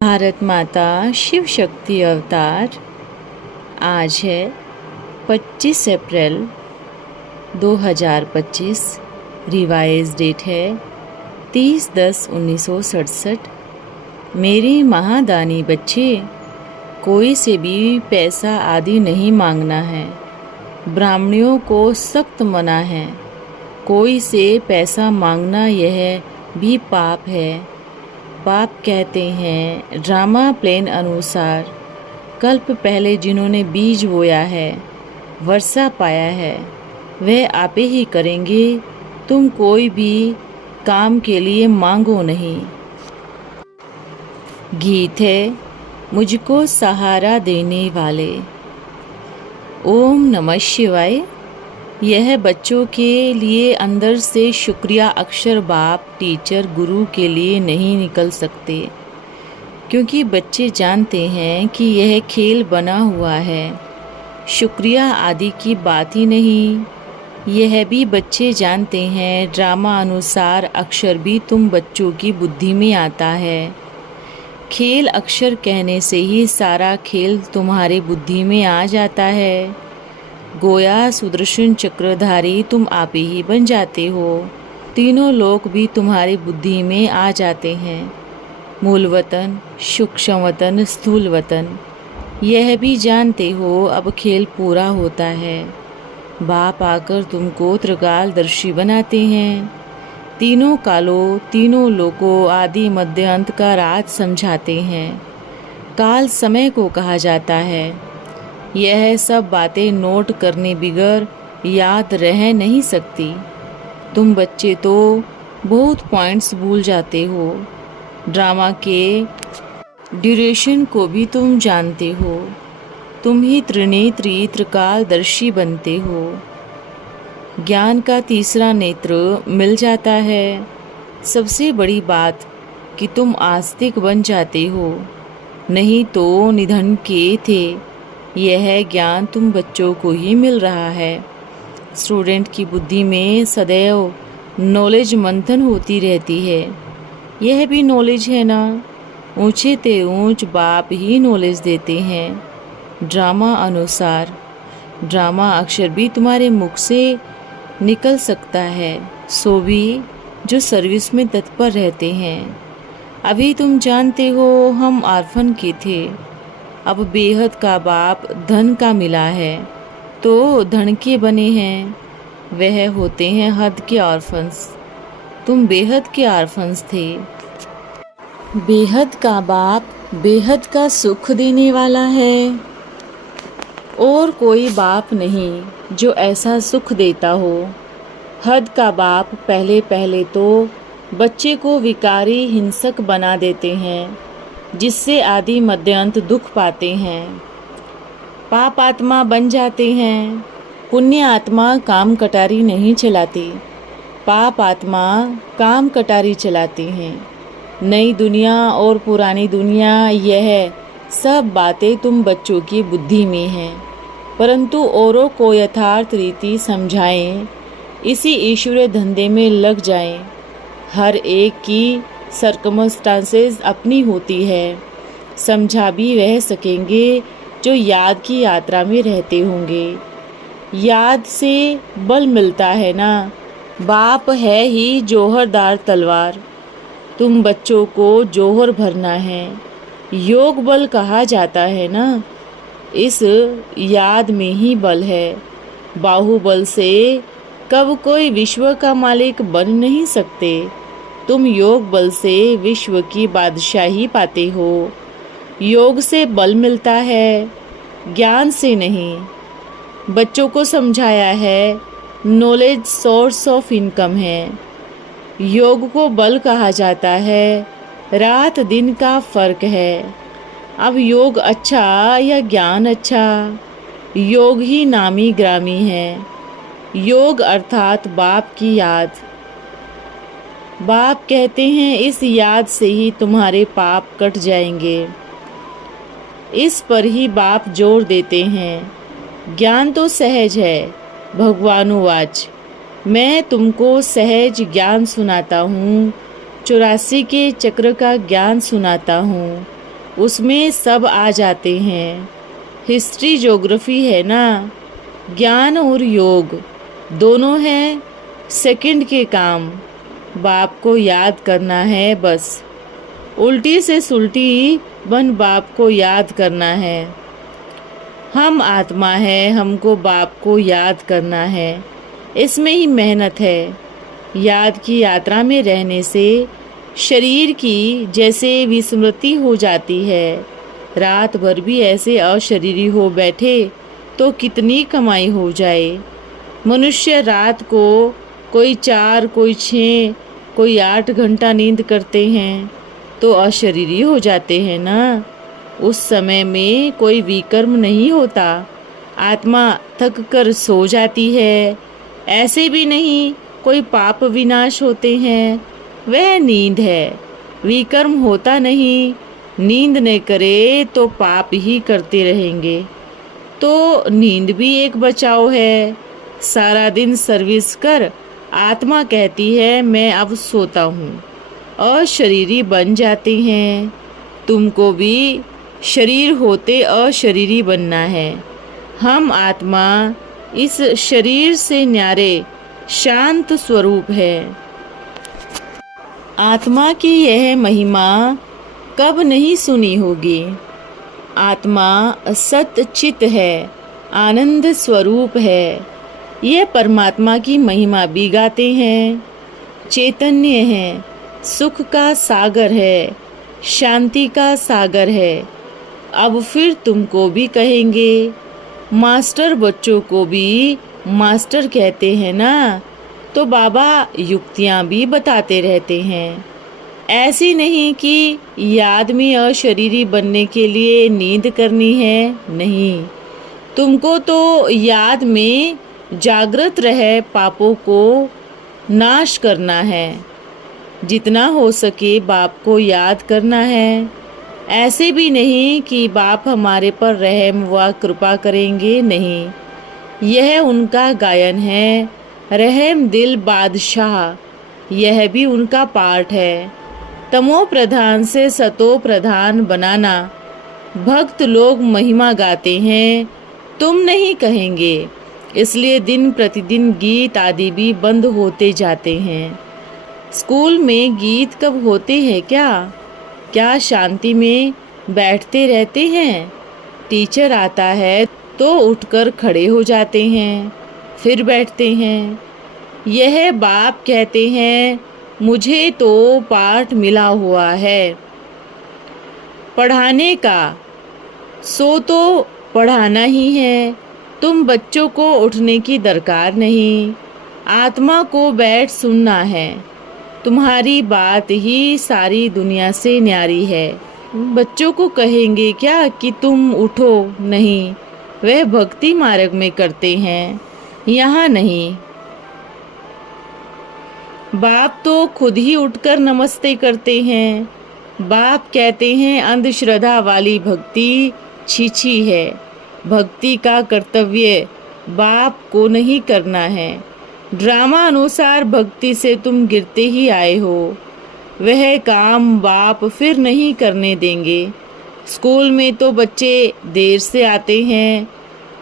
भारत माता शिव शक्ति अवतार। आज है 25 अप्रैल 2025। रिवाइज डेट है 30/10/1967। मेरे महादानी बच्चे, कोई से भी पैसा आदि नहीं मांगना है। ब्राह्मणों को सख्त मना है। कोई से पैसा मांगना यह भी पाप है। पाप कहते हैं ड्रामा प्लेन अनुसार कल्प पहले जिन्होंने बीज बोया है, वर्षा पाया है, वह आपे ही करेंगे। तुम कोई भी काम के लिए मांगो नहीं। गीत है मुझको सहारा देने वाले। ओम नमः शिवाय। यह बच्चों के लिए अंदर से शुक्रिया अक्षर बाप, टीचर, गुरु के लिए नहीं निकल सकते, क्योंकि बच्चे जानते हैं कि यह खेल बना हुआ है। शुक्रिया आदि की बात ही नहीं। यह भी बच्चे जानते हैं ड्रामा अनुसार अक्षर भी तुम बच्चों की बुद्धि में आता है। खेल अक्षर कहने से ही सारा खेल तुम्हारे बुद्धि में आ जाता है। गोया सुदर्शन चक्रधारी तुम आप ही बन जाते हो। तीनों लोक भी तुम्हारी बुद्धि में आ जाते हैं। मूल वतन, सूक्ष्म वतन, स्थूल वतन। यह भी जानते हो अब खेल पूरा होता है। बाप आकर तुमको त्रिकालदर्शी बनाते हैं। तीनों कालों, तीनों लोकों आदि मध्य अंत का राज समझाते हैं। काल समय को कहा जाता है। यह सब बातें नोट करने बिगर याद रह नहीं सकती। तुम बच्चे तो बहुत पॉइंट्स भूल जाते हो। ड्रामा के ड्यूरेशन को भी तुम जानते हो। तुम ही त्रिनेत्री त्रिकालदर्शी बनते हो। ज्ञान का तीसरा नेत्र मिल जाता है। सबसे बड़ी बात कि तुम आस्तिक बन जाते हो, नहीं तो निधन के थे। यह ज्ञान तुम बच्चों को ही मिल रहा है। स्टूडेंट की बुद्धि में सदैव नॉलेज मंथन होती रहती है। यह भी नॉलेज है ना। ऊंचे ते ऊंच बाप ही नॉलेज देते हैं। ड्रामा अनुसार ड्रामा अक्षर भी तुम्हारे मुख से निकल सकता है, सो भी जो सर्विस में तत्पर रहते हैं। अभी तुम जानते हो हम आर्फन के थे। अब बेहद का बाप धन का मिला है तो धन के बने हैं। वह होते हैं हद के ऑर्फन्स। तुम बेहद के ऑर्फन्स थे। बेहद का बाप बेहद का सुख देने वाला है। और कोई बाप नहीं जो ऐसा सुख देता हो। हद का बाप पहले पहले तो बच्चे को विकारी हिंसक बना देते हैं, जिससे आदि मध्यांत दुख पाते हैं। पाप आत्मा बन जाते हैं। पुण्य आत्मा काम कटारी नहीं चलाती। पाप आत्मा काम कटारी चलाती हैं। नई दुनिया और पुरानी दुनिया, यह सब बातें तुम बच्चों की बुद्धि में हैं, परंतु औरों को यथार्थ रीति समझाएं। इसी ईश्वरीय धंधे में लग जाएं। हर एक की सर्कमस्टांसेस अपनी होती है। समझा भी वह सकेंगे जो याद की यात्रा में रहते होंगे। याद से बल मिलता है ना। बाप है ही जौहरदार तलवार। तुम बच्चों को जौहर भरना है। योग बल कहा जाता है ना। इस याद में ही बल है। बाहुबल से कब कोई विश्व का मालिक बन नहीं सकते। तुम योग बल से विश्व की बादशाही पाते हो। योग से बल मिलता है, ज्ञान से नहीं। बच्चों को समझाया है नॉलेज सोर्स ऑफ इनकम है। योग को बल कहा जाता है। रात दिन का फर्क है। अब योग अच्छा या ज्ञान अच्छा? योग ही नामी ग्रामी है। योग अर्थात बाप की याद। बाप कहते हैं इस याद से ही तुम्हारे पाप कट जाएंगे। इस पर ही बाप जोर देते हैं। ज्ञान तो सहज है। भगवानुवाच मैं तुमको सहज ज्ञान सुनाता हूँ, 84 के चक्र का ज्ञान सुनाता हूँ। उसमें सब आ जाते हैं। हिस्ट्री ज्योग्राफी है ना, ज्ञान और योग दोनों हैं सेकंड के काम। बाप को याद करना है बस, उल्टी से सुल्टी बन बाप को याद करना है। हम आत्मा है, हमको बाप को याद करना है, इसमें ही मेहनत है। याद की यात्रा में रहने से शरीर की जैसे विस्मृति हो जाती है। रात भर भी ऐसे अशरीरी हो बैठे तो कितनी कमाई हो जाए। मनुष्य रात को कोई 4, कोई 6, कोई 8 घंटा नींद करते हैं तो अशरीरी हो जाते हैं ना। उस समय में कोई विकर्म नहीं होता, आत्मा थक कर सो जाती है। ऐसे भी नहीं कोई पाप विनाश होते हैं, वह नींद है, विकर्म होता नहीं। नींद न करे तो पाप ही करते रहेंगे। तो नींद भी एक बचाव है। सारा दिन सर्विस कर आत्मा कहती है मैं अब सोता हूँ, अशरीरी बन जाते हैं। तुमको भी शरीर होते अशरीरी बनना है। हम आत्मा इस शरीर से न्यारे शांत स्वरूप है। आत्मा की यह महिमा कब नहीं सुनी होगी। आत्मा सत चित है, आनंद स्वरूप है। यह परमात्मा की महिमा भी गाते हैं। चैतन्य है, सुख का सागर है, शांति का सागर है। अब फिर तुमको भी कहेंगे। मास्टर बच्चों को भी मास्टर कहते हैं ना, तो बाबा युक्तियाँ भी बताते रहते हैं। ऐसी नहीं कि याद में अशरीरी बनने के लिए नींद करनी है, नहीं। तुमको तो याद में जागृत रहे पापों को नाश करना है। जितना हो सके बाप को याद करना है। ऐसे भी नहीं कि बाप हमारे पर रहम व कृपा करेंगे, नहीं। यह उनका गायन है, रहम दिल बादशाह, यह भी उनका पाठ है। तमो प्रधान से सतो प्रधान बनाना। भक्त लोग महिमा गाते हैं, तुम नहीं कहेंगे। इसलिए दिन प्रतिदिन गीत आदि भी बंद होते जाते हैं। स्कूल में गीत कब होते हैं क्या शांति में बैठते रहते हैं। टीचर आता है तो उठकर खड़े हो जाते हैं, फिर बैठते हैं। यह बाप कहते हैं मुझे तो पाठ मिला हुआ है पढ़ाने का, सो तो पढ़ाना ही है। तुम बच्चों को उठने की दरकार नहीं, आत्मा को बैठ सुनना है। तुम्हारी बात ही सारी दुनिया से न्यारी है। बच्चों को कहेंगे क्या कि तुम उठो, नहीं। वह भक्ति मार्ग में करते हैं, यहाँ नहीं। बाप तो खुद ही उठकर नमस्ते करते हैं। बाप कहते हैं अंधश्रद्धा वाली भक्ति छीछी है। भक्ति का कर्तव्य बाप को नहीं करना है। ड्रामा अनुसार भक्ति से तुम गिरते ही आए हो, वह काम बाप फिर नहीं करने देंगे। स्कूल में तो बच्चे देर से आते हैं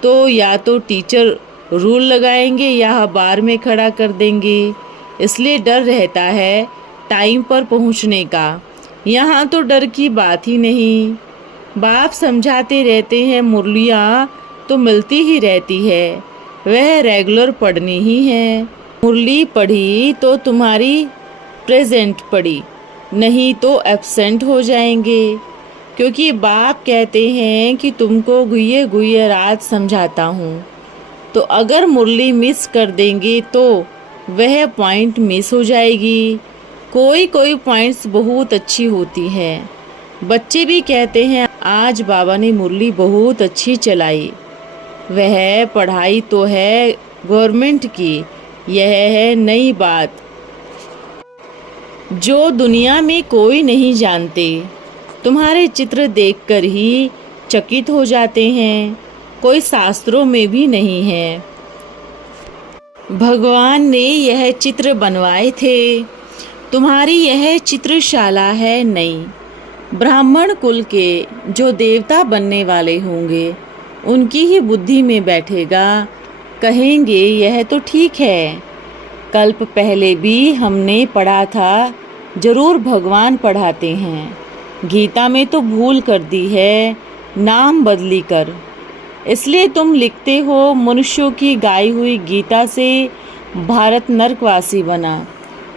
तो या तो टीचर रूल लगाएंगे या बार में खड़ा कर देंगे। इसलिए डर रहता है टाइम पर पहुंचने का। यहाँ तो डर की बात ही नहीं। बाप समझाते रहते हैं मुरलियाँ तो मिलती ही रहती है, वह रेगुलर पढ़नी ही है। मुरली पढ़ी तो तुम्हारी प्रेजेंट पढ़ी, नहीं तो एब्सेंट हो जाएंगे। क्योंकि बाप कहते हैं कि तुमको गुये गुये रात समझाता हूँ, तो अगर मुरली मिस कर देंगे तो वह पॉइंट मिस हो जाएगी। कोई कोई पॉइंट्स बहुत अच्छी होती है। बच्चे भी कहते हैं आज बाबा ने मुरली बहुत अच्छी चलाई। वह पढ़ाई तो है गवर्नमेंट की, यह है नई बात जो दुनिया में कोई नहीं जानते। तुम्हारे चित्र देखकर ही चकित हो जाते हैं, कोई शास्त्रों में भी नहीं है। भगवान ने यह चित्र बनवाए थे। तुम्हारी यह चित्रशाला है नई। ब्राह्मण कुल के जो देवता बनने वाले होंगे उनकी ही बुद्धि में बैठेगा, कहेंगे यह तो ठीक है। कल्प पहले भी हमने पढ़ा था, जरूर भगवान पढ़ाते हैं। गीता में तो भूल कर दी है, नाम बदली कर। इसलिए तुम लिखते हो मनुष्यों की गाई हुई गीता से भारत नरकवासी बना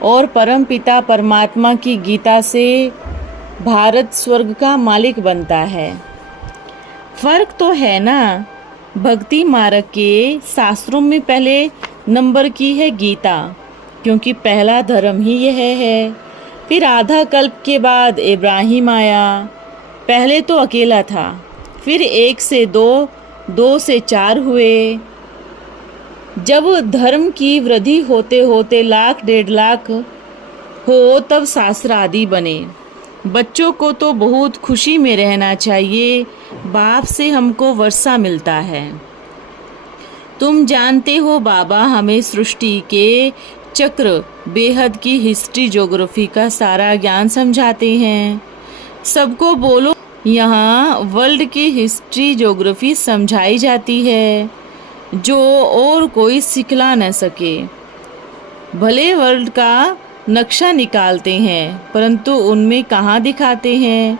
और परमपिता परमात्मा की गीता से भारत स्वर्ग का मालिक बनता है। फर्क तो है ना। भक्ति मार्ग के शास्त्रों में पहले नंबर की है गीता, क्योंकि पहला धर्म ही यह है। फिर आधा कल्प के बाद इब्राहिम आया। पहले तो अकेला था, फिर 1 से 2, 2 से 4 हुए। जब धर्म की वृद्धि होते होते 1,00,000 1.5 लाख हो तब शास्त्र आदि बने। बच्चों को तो बहुत खुशी में रहना चाहिए, बाप से हमको वर्षा मिलता है। तुम जानते हो बाबा हमें सृष्टि के चक्र, बेहद की हिस्ट्री, ज्योग्राफी का सारा ज्ञान समझाते हैं। सबको बोलो यहाँ वर्ल्ड की हिस्ट्री ज्योग्राफी समझाई जाती है, जो और कोई सिखला न सके। भले वर्ल्ड का नक्शा निकालते हैं, परंतु उनमें कहाँ दिखाते हैं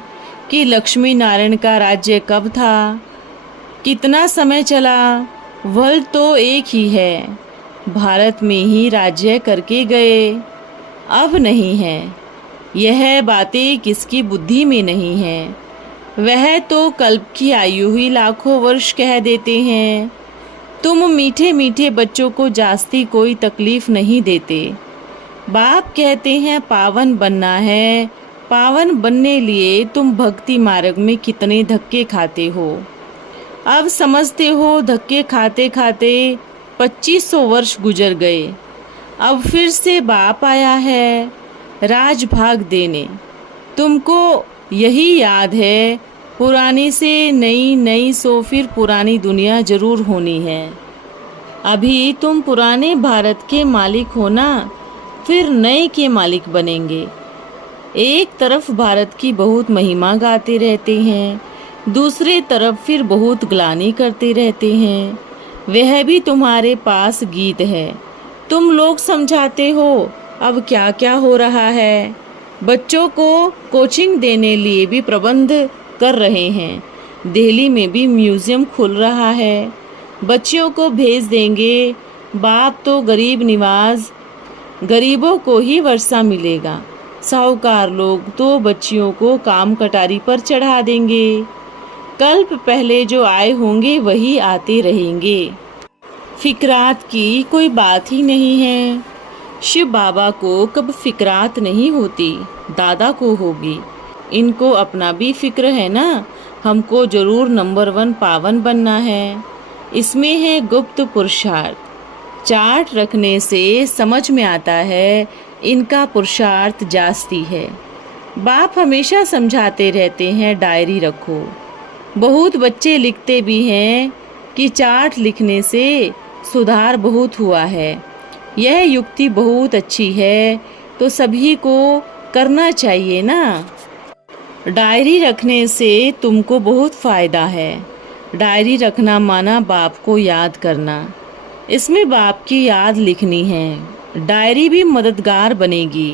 कि लक्ष्मी नारायण का राज्य कब था, कितना समय चला। वर्ल्ड तो एक ही है, भारत में ही राज्य करके गए, अब नहीं है। यह बातें किसकी बुद्धि में नहीं है, वह तो कल्प की आयु ही लाखों वर्ष कह देते हैं। तुम मीठे मीठे बच्चों को जास्ती कोई तकलीफ नहीं देते। बाप कहते हैं पावन बनना है। पावन बनने लिए तुम भक्ति मार्ग में कितने धक्के खाते हो। अब समझते हो धक्के खाते खाते 2500 वर्ष गुजर गए। अब फिर से बाप आया है राजभाग देने। तुमको यही याद है, पुरानी से नई, नई सो फिर पुरानी दुनिया जरूर होनी है। अभी तुम पुराने भारत के मालिक हो ना, फिर नए के मालिक बनेंगे। एक तरफ भारत की बहुत महिमा गाते रहते हैं, दूसरे तरफ फिर बहुत ग्लानि करते रहते हैं। वह भी तुम्हारे पास गीत है, तुम लोग समझाते हो अब क्या क्या हो रहा है। बच्चों को कोचिंग देने लिए भी प्रबंध कर रहे हैं। दिल्ली में भी म्यूजियम खुल रहा है, बच्चियों को भेज देंगे। बाप तो गरीब निवाज, गरीबों को ही वर्षा मिलेगा। साहूकार लोग तो बच्चियों को काम कटारी पर चढ़ा देंगे। कल्प पहले जो आए होंगे वही आते रहेंगे। फिक्रात की कोई बात ही नहीं है। शिव बाबा को कब फिक्रात नहीं होती, दादा को होगी। इनको अपना भी फिक्र है ना, हमको जरूर नंबर 1 पावन बनना है। इसमें है गुप्त पुरुषार्थ। चार्ट रखने से समझ में आता है इनका पुरुषार्थ जास्ती है। बाप हमेशा समझाते रहते हैं डायरी रखो। बहुत बच्चे लिखते भी हैं कि चार्ट लिखने से सुधार बहुत हुआ है। यह युक्ति बहुत अच्छी है, तो सभी को करना चाहिए ना। डायरी रखने से तुमको बहुत फ़ायदा है। डायरी रखना माना बाप को याद करना। इसमें बाप की याद लिखनी है। डायरी भी मददगार बनेगी।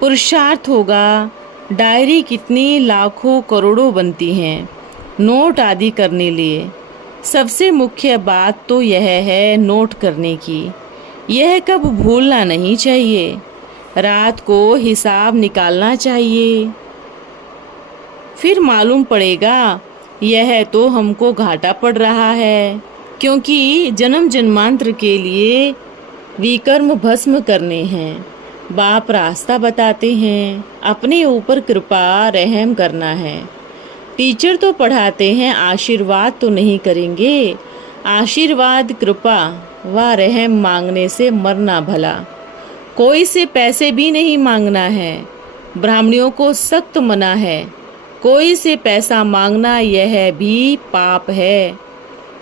पुरुषार्थ होगा। डायरी कितनी लाखों करोड़ों बनती हैं नोट आदि करने लिए। सबसे मुख्य बात तो यह है नोट करने की। यह कब भूलना नहीं चाहिए। रात को हिसाब निकालना चाहिए। फिर मालूम पड़ेगा यह तो हमको घाटा पड़ रहा है, क्योंकि जन्म जन्मांतर के लिए विकर्म भस्म करने हैं। बाप रास्ता बताते हैं, अपने ऊपर कृपा रहम करना है। टीचर तो पढ़ाते हैं, आशीर्वाद तो नहीं करेंगे। आशीर्वाद कृपा व रहम मांगने से मरना भला। कोई से पैसे भी नहीं मांगना है। ब्राह्मणों को सख्त मना है। कोई से पैसा मांगना यह भी पाप है।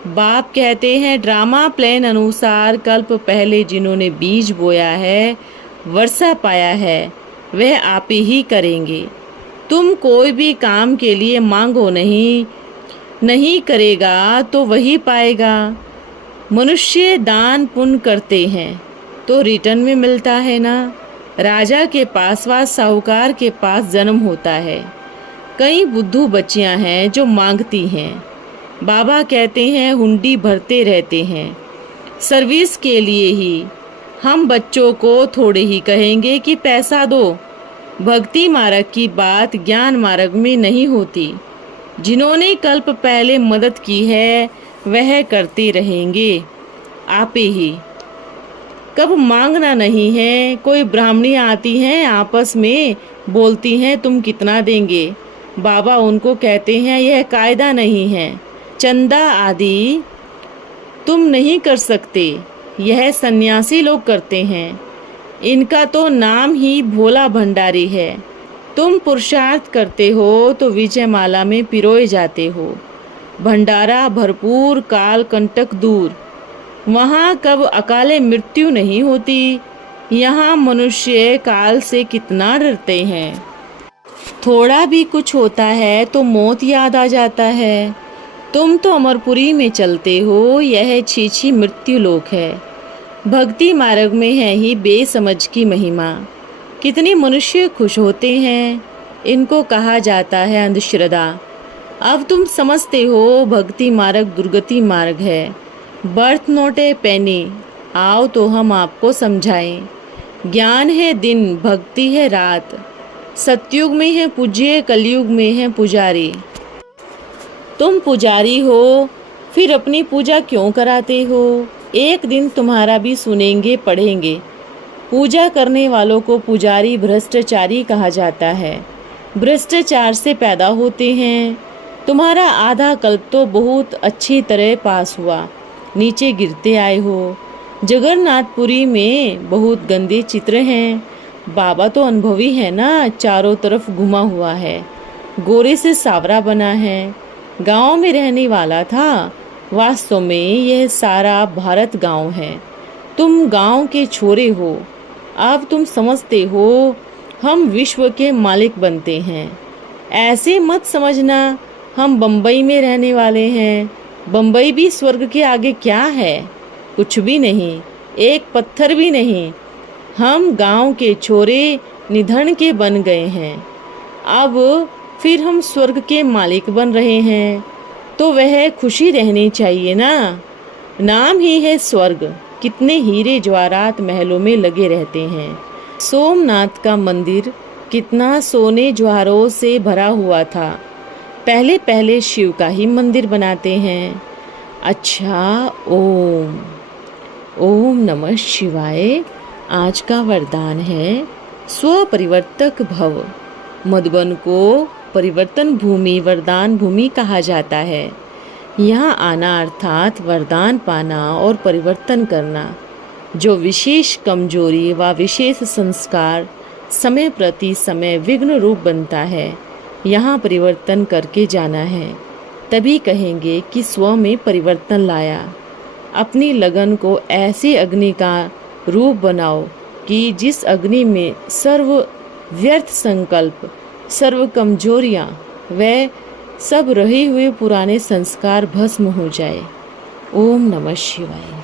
बाप कहते हैं ड्रामा प्लान अनुसार कल्प पहले जिन्होंने बीज बोया है, वर्षा पाया है, वह आप ही करेंगे। तुम कोई भी काम के लिए मांगो नहीं करेगा तो वही पाएगा। मनुष्य दान पुण्य करते हैं तो रिटर्न में मिलता है ना। राजा के पास व साहूकार के पास जन्म होता है। कई बुद्धू बच्चियां हैं जो मांगती हैं। बाबा कहते हैं हुंडी भरते रहते हैं सर्विस के लिए ही। हम बच्चों को थोड़े ही कहेंगे कि पैसा दो। भक्ति मार्ग की बात ज्ञान मार्ग में नहीं होती। जिन्होंने कल्प पहले मदद की है वह करते रहेंगे आप ही। कब मांगना नहीं है। कोई ब्राह्मणी आती हैं आपस में बोलती हैं तुम कितना देंगे। बाबा उनको कहते हैं यह कायदा नहीं है। चंदा आदि तुम नहीं कर सकते, यह सन्यासी लोग करते हैं। इनका तो नाम ही भोला भंडारी है। तुम पुरुषार्थ करते हो तो विजयमाला में पिरोए जाते हो। भंडारा भरपूर, काल कंटक दूर। वहाँ कब अकाले मृत्यु नहीं होती। यहाँ मनुष्य काल से कितना डरते हैं। थोड़ा भी कुछ होता है तो मौत याद आ जाता है। तुम तो अमरपुरी में चलते हो, यह छीछी मृत्यु लोक है। भक्ति मार्ग में है ही बेसमझ की महिमा। कितने मनुष्य खुश होते हैं, इनको कहा जाता है अंधश्रद्धा। अब तुम समझते हो भक्ति मार्ग दुर्गति मार्ग है। बर्थ नोट ए पेनी, आओ तो हम आपको समझाएं। ज्ञान है दिन, भक्ति है रात। सतयुग में है पूज्य, कलयुग में है पुजारी। तुम पुजारी हो फिर अपनी पूजा क्यों कराते हो। एक दिन तुम्हारा भी सुनेंगे पढ़ेंगे। पूजा करने वालों को पुजारी भ्रष्टाचारी कहा जाता है। भ्रष्टाचार से पैदा होते हैं। तुम्हारा आधा कल्प तो बहुत अच्छी तरह पास हुआ, नीचे गिरते आए हो। जगन्नाथपुरी में बहुत गंदे चित्र हैं। बाबा तो अनुभवी है ना, चारों तरफ घुमा हुआ है। गोरे से सावरा बना है। गांव में रहने वाला था। वास्तव में यह सारा भारत गांव है। तुम गांव के छोरे हो। अब तुम समझते हो हम विश्व के मालिक बनते हैं। ऐसे मत समझना हम बम्बई में रहने वाले हैं। बम्बई भी स्वर्ग के आगे क्या है, कुछ भी नहीं, एक पत्थर भी नहीं। हम गांव के छोरे निधन के बन गए हैं। अब फिर हम स्वर्ग के मालिक बन रहे हैं तो वह खुशी रहनी चाहिए ना। नाम ही है स्वर्ग। कितने हीरे जवाहरात महलों में लगे रहते हैं। सोमनाथ का मंदिर कितना सोने जवाहरों से भरा हुआ था। पहले पहले शिव का ही मंदिर बनाते हैं। अच्छा, ओम नमः शिवाय। आज का वरदान है स्वपरिवर्तक भव। मधुबन को परिवर्तन भूमि वरदान भूमि कहा जाता है। यहाँ आना अर्थात वरदान पाना और परिवर्तन करना। जो विशेष कमजोरी व विशेष संस्कार समय प्रति समय विघ्न रूप बनता है, यहाँ परिवर्तन करके जाना है। तभी कहेंगे कि स्व में परिवर्तन लाया। अपनी लगन को ऐसी अग्नि का रूप बनाओ कि जिस अग्नि में सर्व व्यर्थ संकल्प, सर्व कमजोरियाँ व सब रहे हुए पुराने संस्कार भस्म हो जाए। ओम नमः शिवाय।